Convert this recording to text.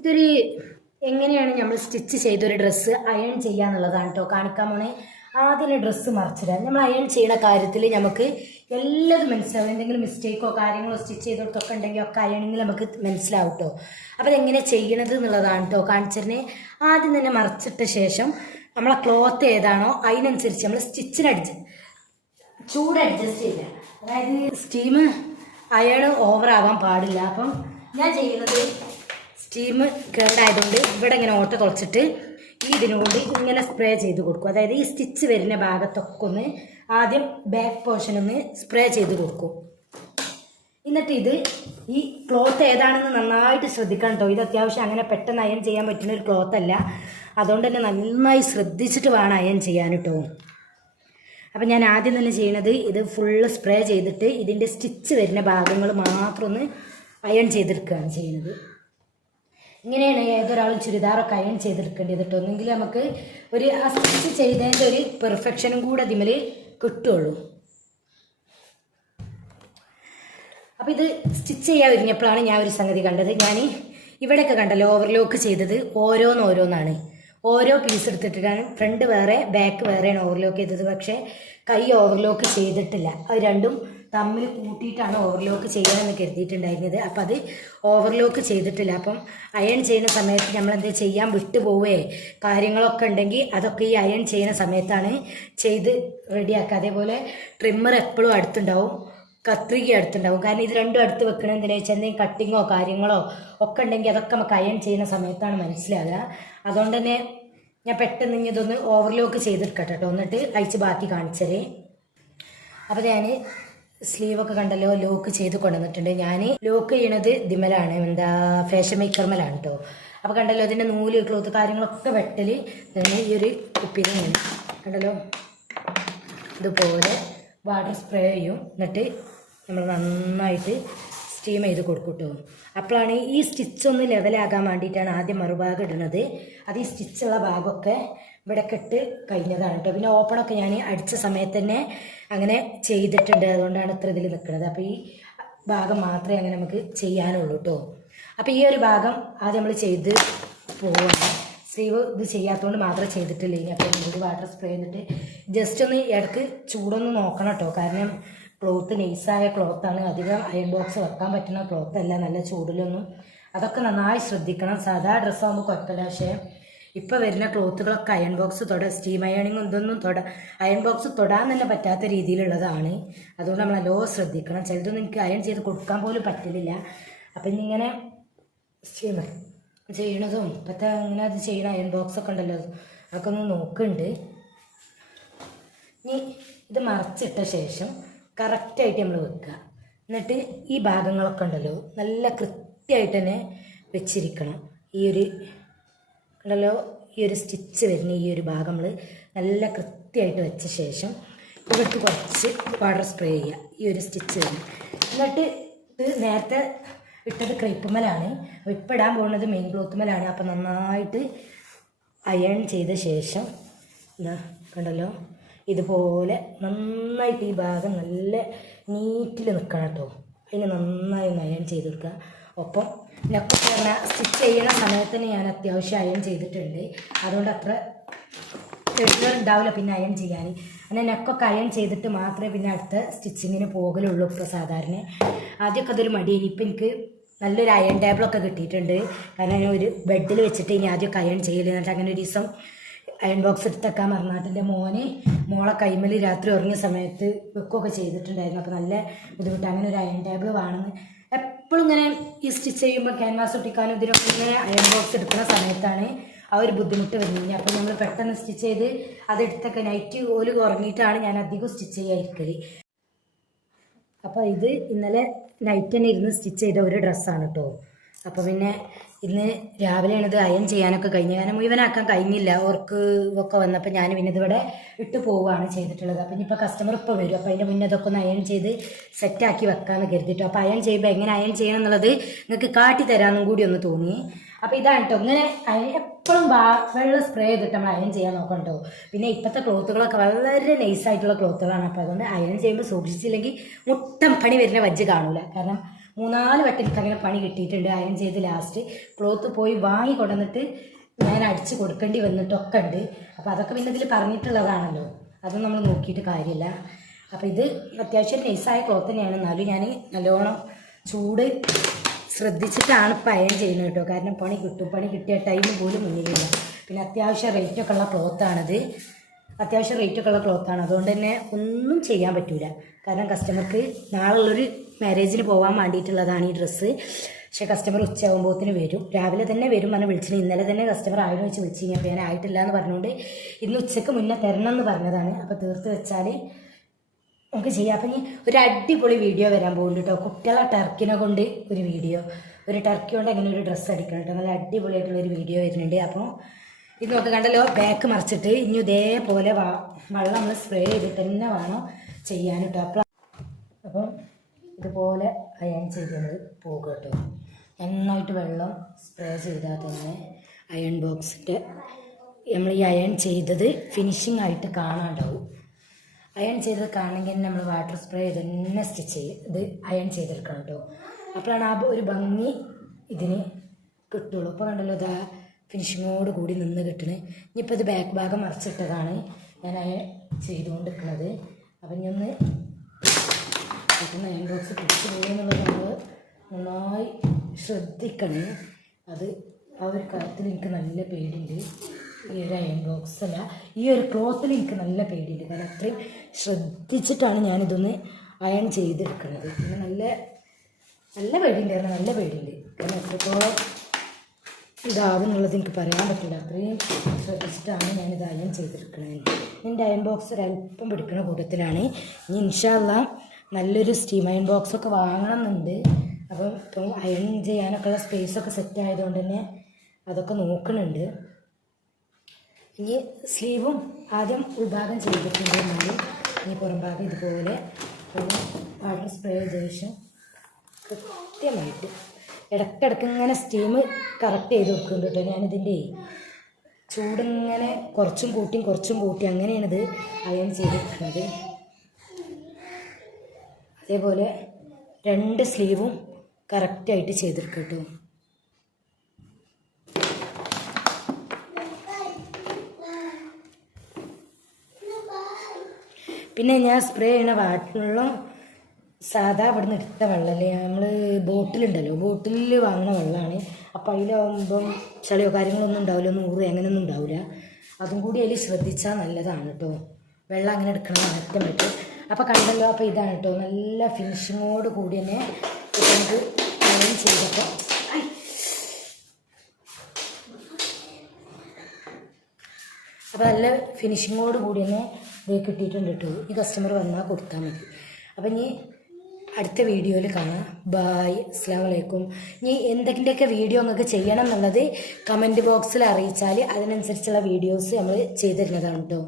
ഇതൊരു എങ്ങനെയാണ് നമ്മൾ സ്റ്റിച്ച് ചെയ്തൊരു ഡ്രസ്സ് അയൺ ചെയ്യുക എന്നുള്ളതാണ് കേട്ടോ കാണിക്കാൻ പോണേ. ആദ്യം ഡ്രസ്സ് മറിച്ചിടുക. നമ്മൾ അയൺ ചെയ്യുന്ന കാര്യത്തിൽ നമുക്ക് എല്ലാം മനസ്സിലാവും. എന്തെങ്കിലും മിസ്റ്റേക്കോ കാര്യങ്ങളോ സ്റ്റിച്ച് ചെയ്തിടത്തൊക്കെ ഉണ്ടെങ്കിൽ ഒക്കെ അയണിങ്ങിൽ നമുക്ക് മനസ്സിലാവും കേട്ടോ. അപ്പോൾ അതെങ്ങനെ ചെയ്യണത് എന്നുള്ളതാണ് കേട്ടോ കാണിച്ചിരുന്നേ. ആദ്യം തന്നെ മറിച്ചിട്ട ശേഷം നമ്മളെ ക്ലോത്ത് ഏതാണോ അതിനനുസരിച്ച് നമ്മൾ ചൂട് അഡ്ജസ്റ്റ് ചെയ്യുക. അതായത് സ്റ്റീം അയൺ ഓവറാവാൻ പാടില്ല. അപ്പം ഞാൻ ചെയ്യുന്നത് സ്റ്റീം കേടായതുകൊണ്ട് ഇവിടെ ഇങ്ങനെ ഓട്ട തുളച്ചിട്ട് ഇതിനോട് ഇങ്ങനെ സ്പ്രേ ചെയ്ത് കൊടുക്കും. അതായത് ഈ സ്റ്റിച്ച് വരുന്ന ഭാഗത്തൊക്കെ ഒന്ന് ആദ്യം ബാക്ക് പോർഷൻ ഒന്ന് സ്പ്രേ ചെയ്ത് കൊടുക്കും. എന്നിട്ട് ഇത് ഈ ക്ലോത്ത് ഏതാണെന്ന് നന്നായിട്ട് ശ്രദ്ധിക്കണം കേട്ടോ. ഇത് അത്യാവശ്യം അങ്ങനെ പെട്ടെന്ന് അയൺ ചെയ്യാൻ പറ്റുന്ന ഒരു ക്ലോത്ത് അല്ല. അതുകൊണ്ട് തന്നെ നന്നായി ശ്രദ്ധിച്ചിട്ട് വേണം അയൺ ചെയ്യാൻ കേട്ടോ. അപ്പം ഞാൻ ആദ്യം തന്നെ ചെയ്യണത് ഇത് ഫുള്ള് സ്പ്രേ ചെയ്തിട്ട് ഇതിൻ്റെ സ്റ്റിച്ച് വരുന്ന ഭാഗങ്ങൾ മാത്രം ഒന്ന് അയൺ ചെയ്തെടുക്കുകയാണ് ചെയ്യുന്നത്. ഇങ്ങനെയാണ് ഏതൊരാളും ചുരിദാറൊക്കെ അയൺ ചെയ്തെടുക്കേണ്ടത് കേട്ടോ. ഒന്നെങ്കിൽ നമുക്ക് ഒരു ആ സ്റ്റിച്ച് ചെയ്തതിൻ്റെ ഒരു പെർഫെക്ഷനും കൂടെ അതിമേൽ കിട്ടുള്ളൂ. അപ്പോൾ ഇത് സ്റ്റിച്ച് ചെയ്യാൻ ഒരുങ്ങിയപ്പോഴാണ് ഞാൻ ഒരു സംഗതി കണ്ടത്. ഞാൻ ഇവിടെയൊക്കെ കണ്ടല്ലോ ഓവർലോക്ക് ചെയ്തത് ഓരോന്നാണ്. ഓരോ പീസ് എടുത്തിട്ടാണ് ഫ്രണ്ട് വേറെ ബാക്ക് വേറെയാണ് ഓവർലോക്ക് ചെയ്തത്. പക്ഷേ കൈ ഓവർലോക്ക് ചെയ്തിട്ടില്ല. അത് രണ്ടും തമ്മിൽ കൂട്ടിയിട്ടാണ് ഓവർലോക്ക് ചെയ്യാമെന്ന് കരുതിയിട്ടുണ്ടായിരുന്നത്. അപ്പം അത് ഓവർലോക്ക് ചെയ്തിട്ടില്ല. അപ്പം അയൺ ചെയ്യുന്ന സമയത്ത് നമ്മളെന്ത് ചെയ്യാൻ വിട്ടുപോവേ കാര്യങ്ങളൊക്കെ ഉണ്ടെങ്കിൽ അതൊക്കെ ഈ അയൺ ചെയ്യുന്ന സമയത്താണ് ചെയ്ത് റെഡിയാക്കുക. അതേപോലെ ട്രിമ്മർ എപ്പോഴും അടുത്തുണ്ടാവും, കത്രിക അടുത്തുണ്ടാവും. കാരണം ഇത് രണ്ടും അടുത്ത് വെക്കണം എന്തിനാ വെച്ചാൽ എന്തെങ്കിലും കട്ടിങ്ങോ കാര്യങ്ങളോ ഒക്കെ ഉണ്ടെങ്കിൽ അതൊക്കെ നമുക്ക് അയൺ ചെയ്യുന്ന സമയത്താണ് മനസ്സിലാകുക. അതുകൊണ്ട് തന്നെ ഞാൻ പെട്ടെന്ന് ഇതൊന്ന് ഓവർലോക്ക് ചെയ്തെടുക്കട്ടെ കേട്ടോ. എന്നിട്ട് അയച്ച് ബാക്കി കാണിച്ചതേ. അപ്പോൾ ഞാൻ സ്ലീവൊക്കെ കണ്ടല്ലോ ലോക്ക് ചെയ്ത് കൊണ്ടുവന്നിട്ടുണ്ട്. ഞാൻ ലോക്ക് ചെയ്യണത് ദിമലാണ്, ഫാഷൻ മേക്കർമലാണ് കേട്ടോ. അപ്പോൾ കണ്ടല്ലോ അതിൻ്റെ നൂല് ക്ലോത്ത് കാര്യങ്ങളൊക്കെ വെട്ടൽ ഈ ഒരു കുപ്പിയിൽ കണ്ടല്ലോ ഇതുപോലെ വാട്ടർ സ്പ്രേ ചെയ്യും. എന്നിട്ട് നമ്മൾ നന്നായിട്ട് സ്റ്റീം ചെയ്ത് കൊടുക്കും കേട്ടോ. അപ്പോഴാണ് ഈ സ്റ്റിച്ച് ഒന്ന് ലെവലാകാൻ വേണ്ടിയിട്ടാണ് ആദ്യം മറുഭാഗം ഇടുന്നത്. അത് ഈ സ്റ്റിച്ചുള്ള ഭാഗമൊക്കെ ഇവിടെ കെട്ട് കഴിഞ്ഞതാണ് കേട്ടോ. പിന്നെ ഓപ്പണൊക്കെ ഞാൻ അടിച്ച സമയത്ത് തന്നെ അങ്ങനെ ചെയ്തിട്ടുണ്ട്. അതുകൊണ്ടാണ് ഇത്ര ഇതിൽ നിൽക്കുന്നത്. അപ്പോൾ ഈ ഭാഗം മാത്രമേ അങ്ങനെ നമുക്ക് ചെയ്യാനുള്ളൂ കേട്ടോ. അപ്പോൾ ഈ ഒരു ഭാഗം ആദ്യം നമ്മൾ ചെയ്ത് പോവുകയാണ്. സ്ലീവ് ഇത് ചെയ്യാത്തതുകൊണ്ട് മാത്രം ചെയ്തിട്ടില്ല. ഇനി അപ്പോൾ ഒരു വാട്ടർ സ്പ്രേ ചെയ്തിട്ട് ജസ്റ്റ് ഒന്ന് ഇടയ്ക്ക് ചൂടൊന്ന് നോക്കണം കേട്ടോ. കാരണം ക്ലോത്ത് നെയ്സായ ക്ലോത്താണ്. അധികം അയൺ ബോക്സ് വെക്കാൻ പറ്റുന്ന ക്ലോത്ത് അല്ല. നല്ല ചൂടിലൊന്നും അതൊക്കെ നന്നായി ശ്രദ്ധിക്കണം. സാധാ ഡ്രസ്സാകുമ്പോൾ കുഴപ്പമില്ല. പക്ഷേ ഇപ്പോൾ വരുന്ന ക്ലോത്തുകളൊക്കെ അയൺ ബോക്സ് സ്റ്റീം അയണിങ്ങും ഇതൊന്നും അയൺ ബോക്സ് തൊടാൻ തന്നെ പറ്റാത്ത രീതിയിലുള്ളതാണ്. അതുകൊണ്ട് നമ്മൾ നല്ലോ ശ്രദ്ധിക്കണം. ചിലതൊന്നും എനിക്ക് അയൺ ചെയ്ത് കൊടുക്കാൻ പോലും പറ്റില്ല. അപ്പം ഇന്നിങ്ങനെ ചെയ്യണതും ഇപ്പോഴത്തെ അങ്ങനെ അത് ചെയ്യണ അയൺ ബോക്സൊക്കെ ഉണ്ടല്ലോ അതൊക്കെ ഒന്ന് നോക്കുന്നുണ്ട്. ഇനി ഇത് മറച്ചിട്ട ശേഷം കറക്റ്റായിട്ട് നമ്മൾ വെക്കുക. എന്നിട്ട് ഈ ഭാഗങ്ങളൊക്കെ ഉണ്ടല്ലോ നല്ല കൃത്യമായിട്ട് തന്നെ വെച്ചിരിക്കണം. ഈ ഒരു ഉണ്ടല്ലോ ഈ ഒരു സ്റ്റിച്ച് വരുന്ന ഈ ഒരു ഭാഗം നമ്മൾ നല്ല കൃത്യമായിട്ട് വെച്ച ശേഷം ഇവർക്ക് കുറച്ച് വാട്ടർ സ്പ്രേ ചെയ്യുക. ഈ ഒരു സ്റ്റിച്ച് വരുന്നത് എന്നിട്ട് ഇത് നേരത്തെ ഇട്ടത് ക്രേപ്പുമലാണ്. അപ്പോൾ ഇപ്പോൾ ഇടാൻ പോകുന്നത് മെയിൻ ക്ലോത്തുമലാണ്. അപ്പോൾ നന്നായിട്ട് അയൺ ചെയ്ത ശേഷം എന്താ കണ്ടല്ലോ ഇതുപോലെ നന്നായിട്ട് ഈ ഭാഗം നല്ല നീറ്റിൽ നിൽക്കണം കേട്ടോ. അതിന് നന്നായി ഒന്ന് അയൺ ചെയ്ത് കൊടുക്കുക. ഒപ്പം നെക്കൊക്കെ പറഞ്ഞാൽ സ്റ്റിച്ച് ചെയ്യുന്ന സമയത്ത് തന്നെ ഞാൻ അത്യാവശ്യം അയൺ ചെയ്തിട്ടുണ്ട്. അതുകൊണ്ട് അത്ര ഉണ്ടാവില്ല പിന്നെ അയൺ ചെയ്യാൻ. അങ്ങനെ നെക്കൊക്കെ അയൺ ചെയ്തിട്ട് മാത്രമേ പിന്നെ അടുത്ത സ്റ്റിച്ചിങ്ങിന് പോകലുള്ളൂ. ഇപ്പോൾ സാധാരണ ആദ്യമൊക്കെ അതൊരു മടിയായി. ഇപ്പം എനിക്ക് നല്ലൊരു അയൺ ടേബിളൊക്കെ കിട്ടിയിട്ടുണ്ട്. കാരണം ഞാൻ ഒരു ബെഡിൽ വെച്ചിട്ട് ഇനി ആദ്യമൊക്കെ അയൺ ചെയ്യില്ല. എന്നിട്ട് അങ്ങനെ ഒരു ദിവസം അയൺ ബോക്സ് എടുത്തേക്കാൻ പറഞ്ഞിട്ട് എൻ്റെ മോളെ കൈമൽ രാത്രി ഉറങ്ങിയ സമയത്ത് വെക്കുകയൊക്കെ ചെയ്തിട്ടുണ്ടായിരുന്നു. അപ്പോൾ നല്ല ബുദ്ധിമുട്ട്. അങ്ങനെ ഒരു അയൺ ടേബിൾ വേണമെന്ന് എപ്പോഴും ഇങ്ങനെ ഈ സ്റ്റിച്ച് ചെയ്യുമ്പോൾ ക്യാൻവാസ് ഒട്ടിക്കാനും ഇതിനൊക്കെ ഇങ്ങനെ അയൺ ബോക്സ് എടുക്കുന്ന സമയത്താണ് ആ ഒരു ബുദ്ധിമുട്ട് വരുന്നത്. അപ്പോൾ നമ്മൾ പെട്ടെന്ന് സ്റ്റിച്ച് ചെയ്ത് അതെടുത്തൊക്കെ നൈറ്റ് ഓല് ഉറങ്ങിയിട്ടാണ് ഞാൻ അധികം സ്റ്റിച്ച് ചെയ്യാതിരിക്കൽ. അപ്പോൾ ഇത് ഇന്നലെ നൈറ്റ് തന്നെ ഇരുന്ന് സ്റ്റിച്ച് ചെയ്ത ഒരു ഡ്രസ്സാണ് കേട്ടോ. അപ്പോൾ പിന്നെ ഇന്ന് രാവിലെയാണ് ഇത് അയൺ ചെയ്യാനൊക്കെ കഴിഞ്ഞത്. കാരണം മുഴുവനാക്കാൻ കഴിഞ്ഞില്ല. ഓർക്ക് ഒക്കെ വന്നപ്പോൾ ഞാൻ പിന്നെ ഇതിവിടെ ഇട്ട് പോവുകയാണ് ചെയ്തിട്ടുള്ളത്. അപ്പം ഇനിയിപ്പോൾ കസ്റ്റമർ ഇപ്പോൾ വരും. അപ്പോൾ അതിൻ്റെ മുന്നേ ഇതൊക്കെ ഒന്ന് അയൺ ചെയ്ത് സെറ്റാക്കി വെക്കാമെന്ന് കരുതിട്ടോ. അപ്പോൾ അയൺ ചെയ്യുമ്പോൾ എങ്ങനെ അയൺ ചെയ്യണം എന്നുള്ളത് നിങ്ങൾക്ക് കാട്ടി തരാമെന്നും കൂടി ഒന്ന് തോന്നി. അപ്പോൾ ഇതാണ് കേട്ടോ. ഇങ്ങനെ എപ്പോഴും വെള്ളം സ്പ്രേ ചെയ്തിട്ട് നമ്മൾ അയൺ ചെയ്യാൻ നോക്കണം കേട്ടോ. പിന്നെ ഇപ്പോഴത്തെ ക്ലോത്തുകളൊക്കെ വളരെ നൈസായിട്ടുള്ള ക്ലോത്തുകളാണ്. അപ്പോൾ അതുകൊണ്ട് അയൺ ചെയ്യുമ്പോൾ സൂക്ഷിച്ചില്ലെങ്കിൽ മുട്ടം പണി വരുന്ന വജ്ജ് കാണൂല. കാരണം 3-4 വട്ടം എനിക്ക് അങ്ങനെ പണി കിട്ടിയിട്ടുണ്ട്. അയൺ ചെയ്ത് ലാസ്റ്റ് ക്ലോത്ത് പോയി വാങ്ങി കൊണ്ടുവന്നിട്ട് ഞാൻ അടിച്ച് കൊടുക്കേണ്ടി വന്നിട്ടൊക്കെ ഉണ്ട്. അപ്പോൾ അതൊക്കെ പിന്നെ ഇതിൽ പറഞ്ഞിട്ടുള്ളതാണല്ലോ, അതൊന്നും നമ്മൾ നോക്കിയിട്ട് കാര്യമില്ല. അപ്പോൾ ഇത് അത്യാവശ്യം നൈസായ ക്ലോത്ത് തന്നെയാണ്. എന്നാലും ഞാൻ നല്ലോണം ചൂട് ശ്രദ്ധിച്ചിട്ടാണ് ഇപ്പം അയൺ ചെയ്യുന്നത് കേട്ടോ. കാരണം പണി കിട്ടും, പണി കിട്ടിയ ടൈം പോലും മുന്നിലില്ല. പിന്നെ അത്യാവശ്യം റേറ്റൊക്കെ ഉള്ള ക്ലോത്താണിത്, അത്യാവശ്യം റേറ്റൊക്കെ ഉള്ള ക്ലോത്താണ്. അതുകൊണ്ട് തന്നെ ഒന്നും ചെയ്യാൻ പറ്റില്ല. കാരണം കസ്റ്റമർക്ക് നാളെയുള്ളൊരു മാരേജിന് പോകാൻ വേണ്ടിയിട്ടുള്ളതാണ് ഈ ഡ്രസ്സ്. പക്ഷേ കസ്റ്റമർ ഉച്ചയാകുമ്പോഴത്തിന് വരും, രാവിലെ തന്നെ വരും പറഞ്ഞ് വിളിച്ചിന്. ഇന്നലെ തന്നെ കസ്റ്റമർ ആയിരുന്നു വെച്ച് വിളിച്ചു കഴിഞ്ഞപ്പോൾ ഞാൻ ആയിട്ടില്ല എന്ന് പറഞ്ഞുകൊണ്ട് ഇന്ന് ഉച്ചയ്ക്ക് മുന്നേ തരണം എന്ന് പറഞ്ഞതാണ്. അപ്പോൾ തീർത്ത് വെച്ചാൽ നമുക്ക് ചെയ്യാം. അപ്പം ഇനി ഒരു അടിപൊളി വീഡിയോ വരാൻ പോകുന്നുണ്ട് കേട്ടോ. കുട്ടികളെ ടർക്കിനെ കൊണ്ട് ഒരു വീഡിയോ, ഒരു ടർക്കി കൊണ്ട് എങ്ങനെ ഒരു ഡ്രസ്സ് അടിക്കണം കേട്ടോ. നല്ല അടിപൊളിയായിട്ടുള്ളൊരു വീഡിയോ വരുന്നുണ്ട്. അപ്പോൾ ഇത് നോക്കി കണ്ടല്ലോ, ബാക്ക് മറിച്ചിട്ട് ഇനി ഇതേപോലെ വെള്ളം നമ്മൾ സ്പ്രേ ചെയ്തിട്ട് തന്നെ വേണം ചെയ്യാൻ കേട്ടോ. അപ്പം ഇതുപോലെ അയൺ ചെയ്തത് പോകും കേട്ടോ. നന്നായിട്ട് വെള്ളം സ്പ്രേ ചെയ്താൽ തന്നെ അയൺ ബോക്സിൻ്റെ നമ്മൾ ഈ അയൺ ചെയ്തത് ഫിനിഷിംഗ് ആയിട്ട് കാണാണ്ടാവും. അയൺ ചെയ്തത് കാണണമെങ്കിൽ നമ്മൾ വാട്ടർ സ്പ്രേ ചെയ്ത് തന്നെ സ്റ്റിച്ച് ചെയ്യും. ഇത് അയൺ ചെയ്തെടുക്കണം കേട്ടോ. അപ്പോഴാണ് ആ ഒരു ഭംഗി ഇതിന് കിട്ടുള്ളൂ. അപ്പോൾ കണ്ടല്ലോ ഇതാ ഫിനിഷിങ്ങോട് കൂടി നിന്ന് കിട്ടണേ. ഇനിയിപ്പോൾ ഇത് ബാക്ക് ഭാഗം മറിച്ചിട്ടതാണ് ഞാൻ അയൺ ചെയ്തുകൊണ്ടിരിക്കുന്നത്. അപ്പം ഇനി ഒന്ന് പെട്ടെന്ന് അയൺ ബോക്സ് പിടിച്ച് പോകുന്നുള്ളത് നമ്മൾ നന്നായി ശ്രദ്ധിക്കണേ. അത് ആ ഒരു കാര്യത്തിൽ എനിക്ക് നല്ല പേടിയുണ്ട്. ഈ ഒരു അയൺ ബോക്സ് അല്ല, ഈ ഒരു ക്ലോത്തിൽ എനിക്ക് നല്ല പേടിയുണ്ട്. കാരണം അത്രയും ശ്രദ്ധിച്ചിട്ടാണ് ഞാനിതൊന്ന് അയൺ ചെയ്തെടുക്കുന്നത്. പിന്നെ നല്ല നല്ല പേടിയുണ്ടായിരുന്നു, നല്ല പേടിയുണ്ട്. കാരണം എത്രത്തോളം ഇതാവും എന്നുള്ളത് എനിക്ക് പറയാൻ പറ്റില്ല. അത്രയും ശ്രദ്ധിച്ചിട്ടാണ് ഞാനിത് അയൺ ചെയ്തെടുക്കുന്നത്. എൻ്റെ അയൺ ബോക്സ് ഒരല്പം പിടിക്കുന്ന കൂട്ടത്തിലാണ്. ഇനി ഇൻഷാ അല്ലാഹ് നല്ലൊരു സ്റ്റീം അയൺ ബോക്സൊക്കെ വാങ്ങണം എന്നുണ്ട്. അപ്പം ഇപ്പം അയൺ ചെയ്യാനൊക്കെ ഉള്ള സ്പേസൊക്കെ സെറ്റ് ആയതുകൊണ്ട് തന്നെ അതൊക്കെ നോക്കുന്നുണ്ട്. ഇനി സ്ലീവും ആദ്യം ഉൾഭാഗം ചെയ്തിട്ടുണ്ട്. എന്നാൽ ഇനി പുറം ഭാഗം ഇതുപോലെ വാട്ടർ സ്പ്രേ ചെയ്ത ശേഷം കൃത്യമായിട്ട് ഇടയ്ക്കിടയ്ക്ക് ഇങ്ങനെ സ്റ്റീം കറക്റ്റ് ചെയ്ത് കൊടുക്കുന്നുണ്ട് കേട്ടോ. ഞാനിതിൻ്റെ ചൂടിങ്ങനെ കുറച്ചും കൂട്ടി അങ്ങനെയാണിത് അയൺ ചെയ്തെടുക്കുന്നത്. അതേപോലെ 2 സ്ലീവും കറക്റ്റായിട്ട് ചെയ്തെടുക്കും കേട്ടോ. പിന്നെ ഞാൻ സ്പ്രേ ചെയ്യണ വെള്ളം സാധാ ഇവിടെ നിന്ന് എടുത്ത വെള്ളമല്ലേ, നമ്മൾ ബോട്ടിലുണ്ടല്ലോ, ബോട്ടിലിൽ വാങ്ങുന്ന വെള്ളമാണ്. അപ്പോൾ അതിലാവുമ്പം ചളിയോ കാര്യങ്ങളൊന്നും ഉണ്ടാവില്ല, നൂറ് അങ്ങനെയൊന്നും ഉണ്ടാവില്ല. അതും കൂടി അതിൽ ശ്രദ്ധിച്ചാൽ നല്ലതാണ് കേട്ടോ. വെള്ളം അങ്ങനെ എടുക്കണം ഏറ്റവും പറ്റും. അപ്പോൾ കണ്ടല്ലോ, അപ്പോൾ ഇതാണ് കേട്ടോ നല്ല ഫിനിഷിങ്ങോട് കൂടി തന്നെ നമുക്ക് അയൺ ചെയ്തപ്പോൾ അപ്പോൾ നല്ല ഫിനിഷിങ്ങോട് കൂടി തന്നെ ഇത് കിട്ടിയിട്ടുണ്ട് കേട്ടോ. ഈ കസ്റ്റമർ വന്നാൽ കൊടുത്താൽ മതി. അപ്പം ഇനി അടുത്ത വീഡിയോയിൽ കാണാം. ബായ്, അസ്സലാമു അലൈക്കും. ഇനി എന്തെങ്കിലുമൊക്കെ വീഡിയോ നിങ്ങൾക്ക് ചെയ്യണം എന്നുള്ളത് കമൻറ്റ് ബോക്സിൽ അറിയിച്ചാൽ അതിനനുസരിച്ചുള്ള വീഡിയോസ് നമ്മൾ ചെയ്തു തരുന്നതാണ് കേട്ടോ.